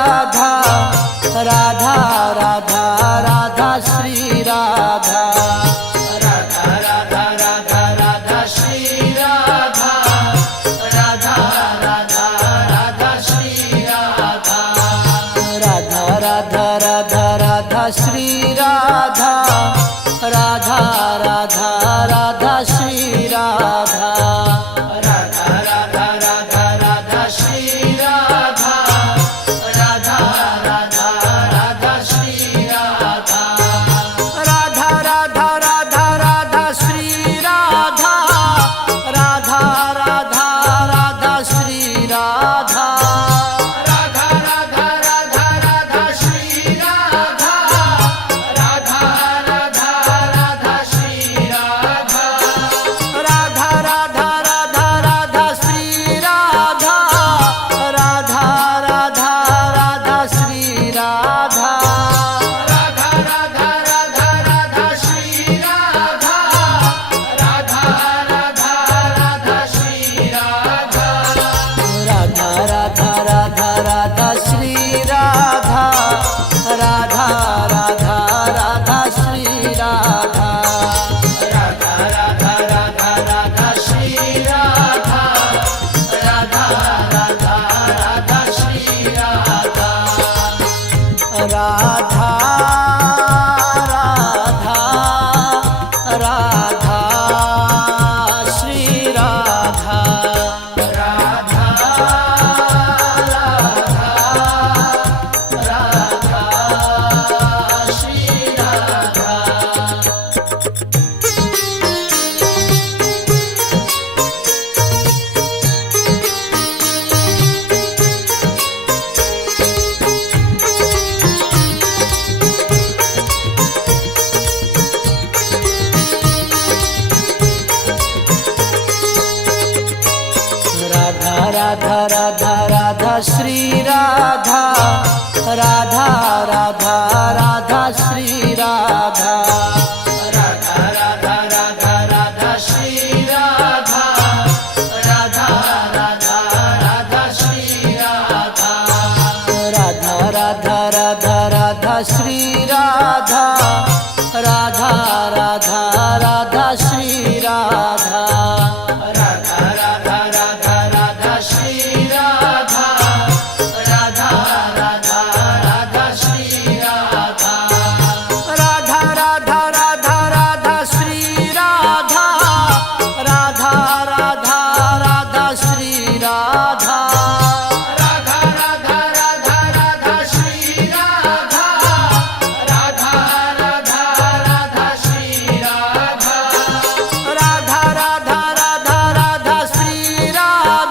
Radha Radha Radha Radha Shri Radha Radha Radha Radha Radha Shri Radha Radha Radha Radha Shri Radha Radha Radha Radha Radha Shri Radha Radha Radha Radha Shri Radha Radha Radha Radha Radha Shri Radha Radha Radha Radha Shri Radha Radha Radha Radha Radha Shri Radha Radha Radha Radha Shri Radha Radha Radha Radha Radha Shri Radha Radha Radha Radha Shri Radha Radha Radha Radha Radha Shri Radha Radha Radha Radha Shri Radha Radha Radha Radha Radha Shri Radha Radha Radha Radha Shri Radha Radha Radha Radha Radha Shri Radha Radha Radha Radha Shri Radha Radha Radha Radha Radha Shri Radha Radha Radha Radha Shri Radha Radha Radha Radha Shri Radha Radha Radha Radha Shri Radha Radha Radha Radha Radha Shri Radha Radha Radha Radha Shri Radha Radha Radha Radha Radha Shri Radha Radha Radha Radha Shri Radha Radha Radha Radha Radha Shri Radha Radha Radha Radha Shri Radha Radha Radha Radha Radha Shri Radha Radha Radha Radha Shri Radha Radha Radha Radha Radha Shri Radha Radha Radha Radha Shri Radha Radha Radha Radha Radha Shri Radha Radha Radha Radha Shri Radha Radha Radha Radha Radha Shri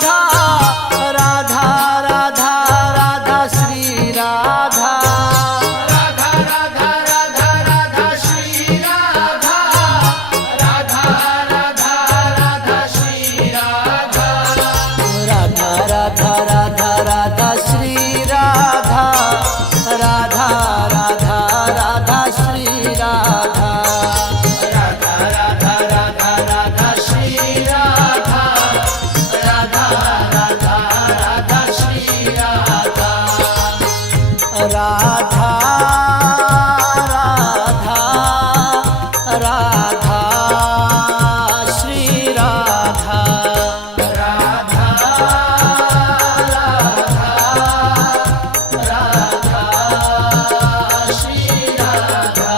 Radha Radha Radha Radha Shri Radha Radha Radha Radha Radha Shri Radha Radha Radha Radha Shri Radha Radha Radha Radha Radha Shri Radha Radha Radha Radha Shri Radha Radha Radha Radha Radha Shri Radha Radha Radha Radha Shri Radha Radha Radha Radha Shri Radha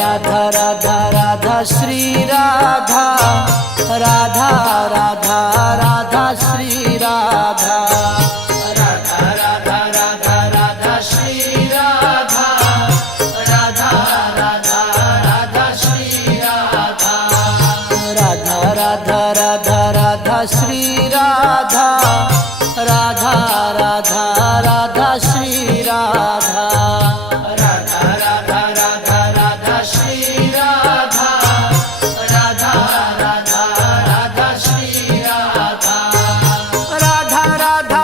Radha Radha Radha Shri Radha Radha Radha Radha Radha Shri Radha Radha Radha Radha Shri Radha Radha Radha Radha Radha Shri Radha Radha Radha Radha Shri Radha Radha Radha Radha Radha Shri Radha Radha Radha Radha Shri Radha Radha Radha Radha Radha Shri Radha Radha Radha Radha Shri Radha Radha Radha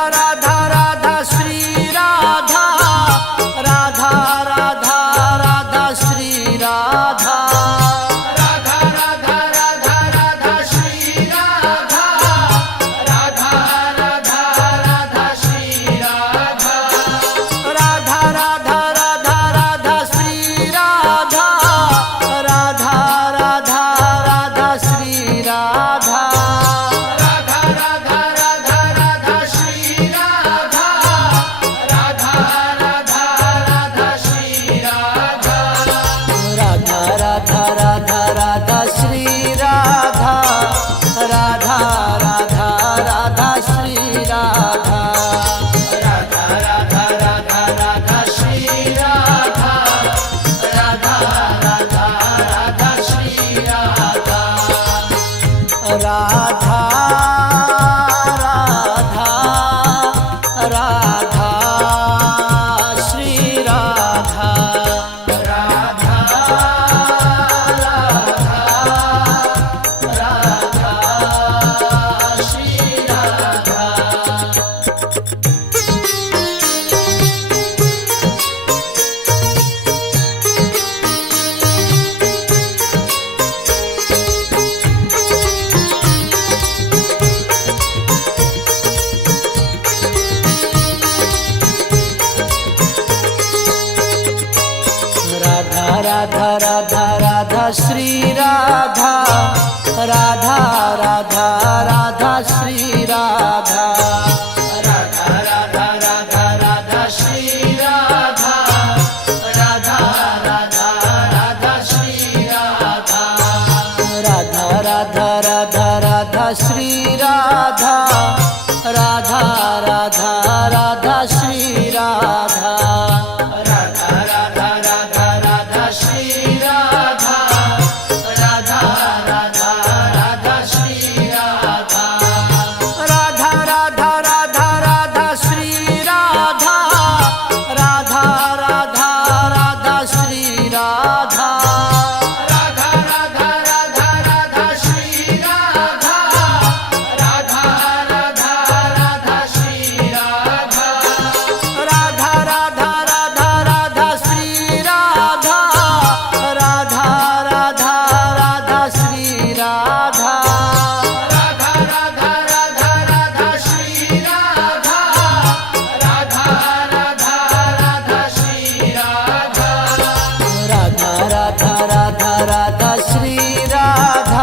Radha Radha Shri Radha Radha Radha Radha Shri Radha Radha Radha Radha Radha Shri Radha Radha Radha Radha Shri Radha Radha Radha Radha Radha Shri Radha Radha Radha Radha Shri Radha Radha Radha Radha Radha Shri Radha Radha Radha Radha Shri Radha Radha Radha Radha Radha Shri Radha Radha Radha Radha Shri Radha Radha Radha Radha Radha Shri Radha Radha Radha Radha Shri Radha Radha Radha Radha Radha Shri Radha Radha Radha Radha Shri Radha Radha Radha Radha Radha Shri Radha Radha Radha Radha Shri Radha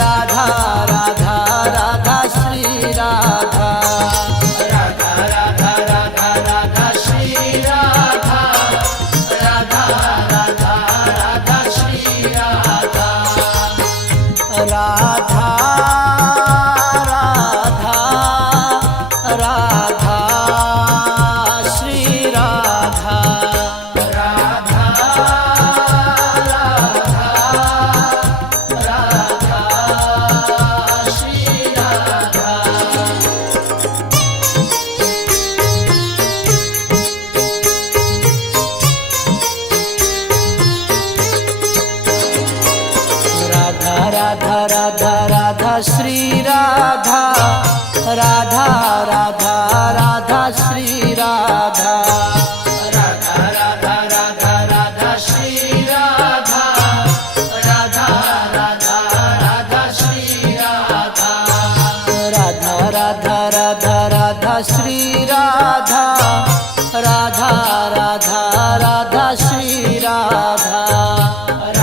Radha Radha Radha Radha Shri Radha Radha Radha Radha Shri Radha Radha Radha Radha Radha Shri Radha Radha Radha Radha Shri Radha Radha Radha Radha Shri Radha Radha Radha Shri Radha Radha Radha Radha Radha Shri Radha Radha Radha Radha Shri Radha Radha Radha Radha Radha Shri Radha Radha Radha Radha Shri Radha Radha Radha Radha Radha Shri Radha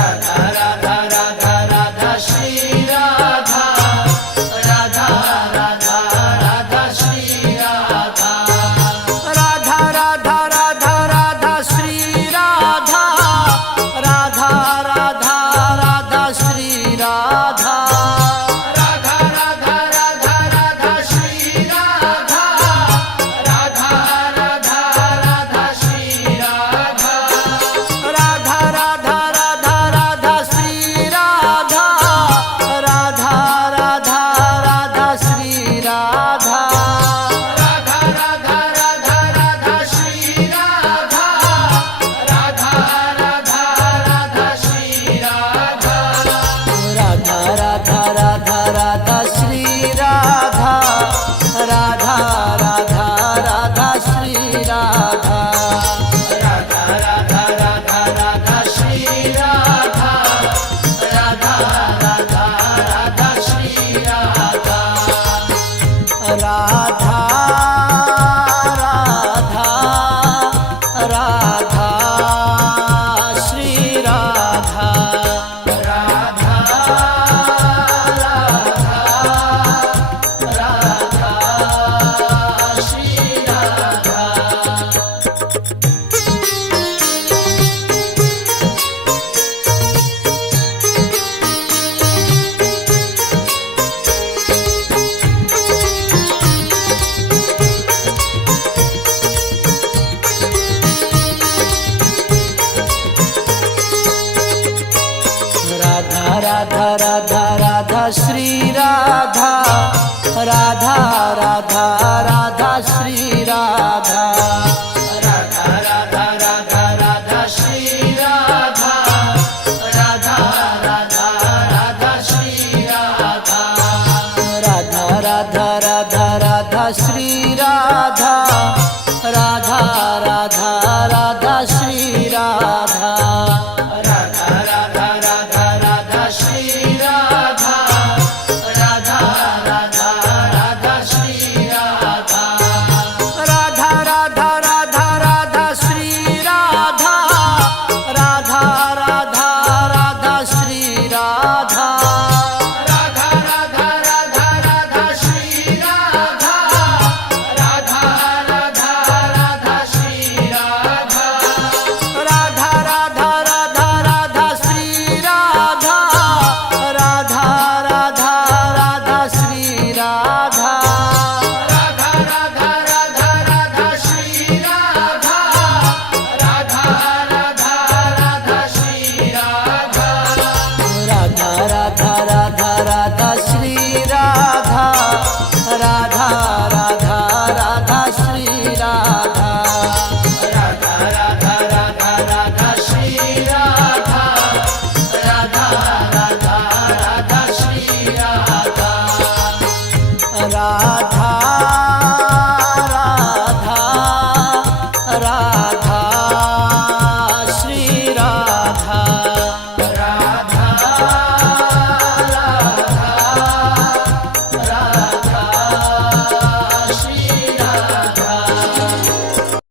Radha Radha Radha Shri Radha Radha Radha Radha Radha Shri Radha Radha Radha Radha Shri Radha Radha Radha Radha Radha Shri Radha Radha Radha Radha Shri Radha Radha Radha Radha Radha Shri Radha Radha Radha Radha Shri Radha Radha Radha Radha Radha Shri Radha Radha Radha Radha Shri Radha Radha Radha Radha Radha Shri Radha Radha Radha Radha Shri Radha Radha Radha Radha Radha Shri Radha Radha Radha Radha Shri Radha Radha Radha Radha Radha Shri Radha Radha Radha Radha Shri Radha Radha Radha Radha Shri Radha Radha Radha Radha Shri Radha Radha Radha Radha Radha Shri Radha Radha Radha Radha Shri Radha